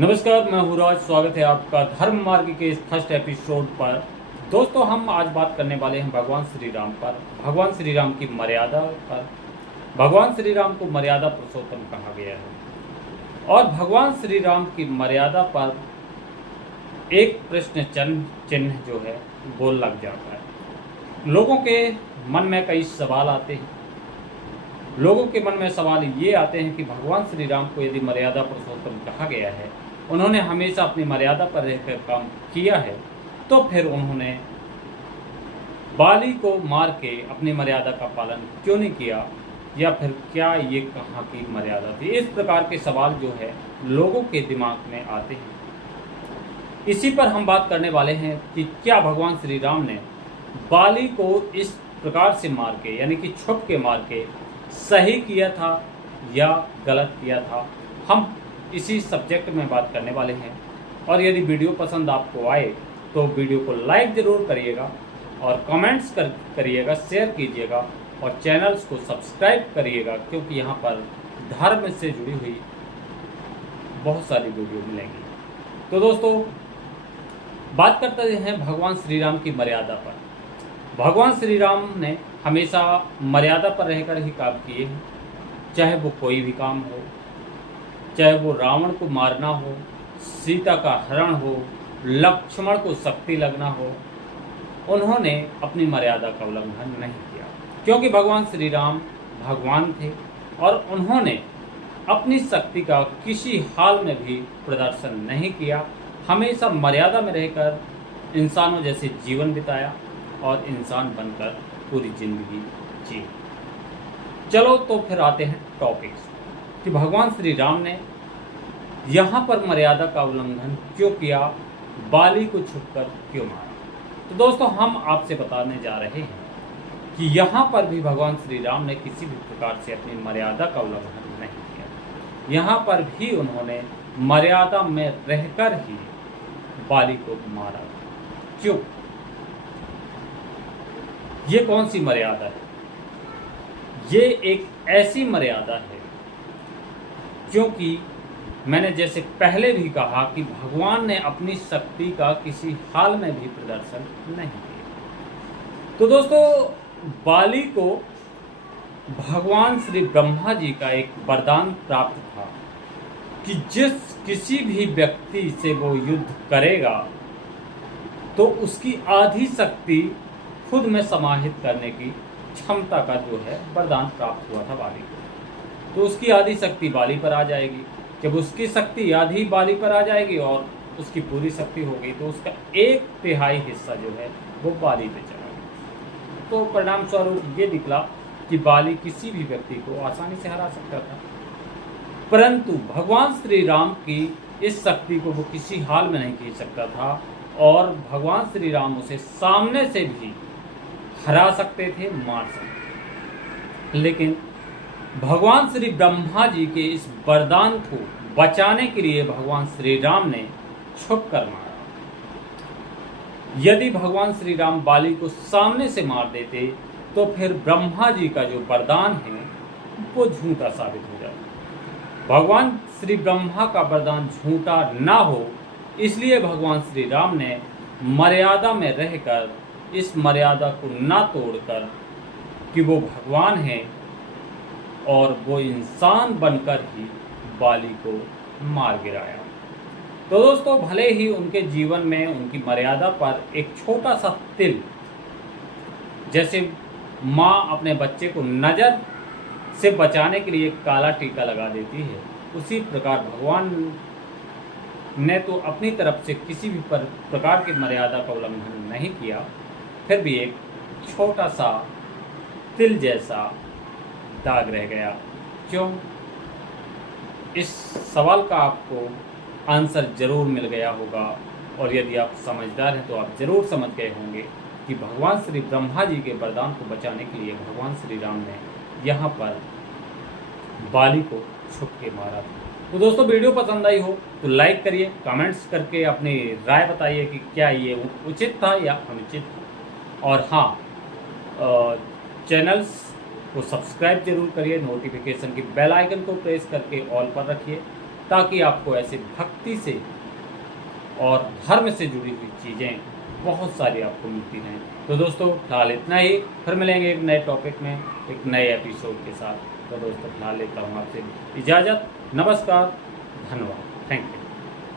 नमस्कार, मैं हूँ राज। स्वागत है आपका धर्म मार्ग के इस फर्स्ट एपिसोड पर। दोस्तों, हम आज बात करने वाले हैं भगवान श्री राम पर, भगवान श्री राम की मर्यादा पर। भगवान श्री राम को मर्यादा पुरुषोत्तम कहा गया है और भगवान श्री राम की मर्यादा पर एक प्रश्न चिन्ह जो है वो लग जाता है। लोगों के मन में कई सवाल आते हैं। लोगों के मन में सवाल ये आते हैं कि भगवान श्री राम को यदि मर्यादा पुरुषोत्तम कहा गया है, उन्होंने हमेशा अपनी मर्यादा पर रहकर काम किया है, तो फिर उन्होंने बाली को मार के अपनी मर्यादा का पालन क्यों नहीं किया, या फिर क्या ये कहाँ की मर्यादा थी। इस प्रकार के सवाल जो है लोगों के दिमाग में आते हैं। इसी पर हम बात करने वाले हैं कि क्या भगवान श्री राम ने बाली को इस प्रकार से मार के, यानी कि छुप के मार के सही किया था या गलत किया था। हम इसी सब्जेक्ट में बात करने वाले हैं। और यदि वीडियो पसंद आपको आए तो वीडियो को लाइक ज़रूर करिएगा और कमेंट्स करिएगा, शेयर कीजिएगा और चैनल्स को सब्सक्राइब करिएगा, क्योंकि यहाँ पर धर्म से जुड़ी हुई बहुत सारी वीडियो मिलेंगी। तो दोस्तों, बात करते हैं भगवान श्री राम की मर्यादा पर। भगवान श्री राम ने हमेशा मर्यादा पर रहकर ही काम किए हैं, चाहे वो कोई भी काम हो, चाहे वो रावण को मारना हो, सीता का हरण हो, लक्ष्मण को शक्ति लगना हो, उन्होंने अपनी मर्यादा का उल्लंघन नहीं किया, क्योंकि भगवान श्री राम भगवान थे और उन्होंने अपनी शक्ति का किसी हाल में भी प्रदर्शन नहीं किया। हमेशा मर्यादा में रहकर इंसानों जैसे जीवन बिताया और इंसान बनकर पूरी जिंदगी जी। चलो तो फिर आते हैं टॉपिक्स कि भगवान श्री राम ने यहाँ पर मर्यादा का उल्लंघन क्यों किया, बाली को छुपकर क्यों मारा। तो दोस्तों, हम आपसे बताने जा रहे हैं कि यहाँ पर भी भगवान श्री राम ने किसी भी प्रकार से अपनी मर्यादा का उल्लंघन नहीं किया। यहाँ पर भी उन्होंने मर्यादा में रहकर ही बाली को मारा। क्यों? ये कौन सी मर्यादा है? ये एक ऐसी मर्यादा है क्योंकि मैंने जैसे पहले भी कहा कि भगवान ने अपनी शक्ति का किसी हाल में भी प्रदर्शन नहीं किया। तो दोस्तों, बाली को भगवान श्री ब्रह्मा जी का एक वरदान प्राप्त था कि किसी भी व्यक्ति से वो युद्ध करेगा तो उसकी आधी शक्ति खुद में समाहित करने की क्षमता का जो है वरदान प्राप्त हुआ था बाली को। तो उसकी आधी शक्ति बाली पर आ जाएगी। जब उसकी शक्ति आधी बाली पर आ जाएगी और उसकी पूरी शक्ति हो गई, तो उसका 1/3 हिस्सा जो है वो बाली पे चला गया। तो परिणाम स्वरूप ये निकला कि बाली किसी भी व्यक्ति को आसानी से हरा सकता था, परंतु भगवान श्री राम की इस शक्ति को वो किसी हाल में नहीं खींच सकता था और भगवान श्री राम उसे सामने से भी हरा सकते थे, मार सकते। लेकिन भगवान श्री ब्रह्मा जी के इस वरदान को बचाने के लिए भगवान श्री राम ने छुप कर मारा। यदि भगवान श्री राम बाली को सामने से मार देते तो फिर ब्रह्मा जी का जो वरदान है वो झूठा साबित हो जाता। भगवान श्री ब्रह्मा का वरदान झूठा ना हो, इसलिए भगवान श्री राम ने मर्यादा में रहकर इस मर्यादा को ना तोड़कर कि वो भगवान हैं और वो इंसान बनकर ही बाली को मार गिराया। तो दोस्तों, भले ही उनके जीवन में उनकी मर्यादा पर एक छोटा सा तिल, जैसे माँ अपने बच्चे को नज़र से बचाने के लिए काला टीका लगा देती है, उसी प्रकार भगवान ने तो अपनी तरफ से किसी भी प्रकार की मर्यादा का उल्लंघन नहीं किया, फिर भी एक छोटा सा तिल जैसा दाग रह गया। क्यों? इस सवाल का आपको आंसर जरूर मिल गया होगा, और यदि आप समझदार हैं तो आप जरूर समझ गए होंगे कि भगवान श्री ब्रह्मा जी के वरदान को बचाने के लिए भगवान श्री राम ने यहाँ पर बाली को छुप के मारा था। तो दोस्तों, वीडियो पसंद आई हो तो लाइक करिए, कमेंट्स करके अपनी राय बताइए कि क्या ये उचित था या अनुचित था। और हाँ, चैनल्स को सब्सक्राइब जरूर करिए, नोटिफिकेशन की बेल आइकन को प्रेस करके ऑल पर रखिए ताकि आपको ऐसे भक्ति से और धर्म से जुड़ी हुई चीज़ें बहुत सारी आपको मिलती रहें। तो दोस्तों फिलहाल इतना ही, फिर मिलेंगे एक नए टॉपिक में एक नए एपिसोड के साथ। तो दोस्तों फिलहाल लेता हूँ आपसे इजाज़त। नमस्कार, धन्यवाद, थैंक यू।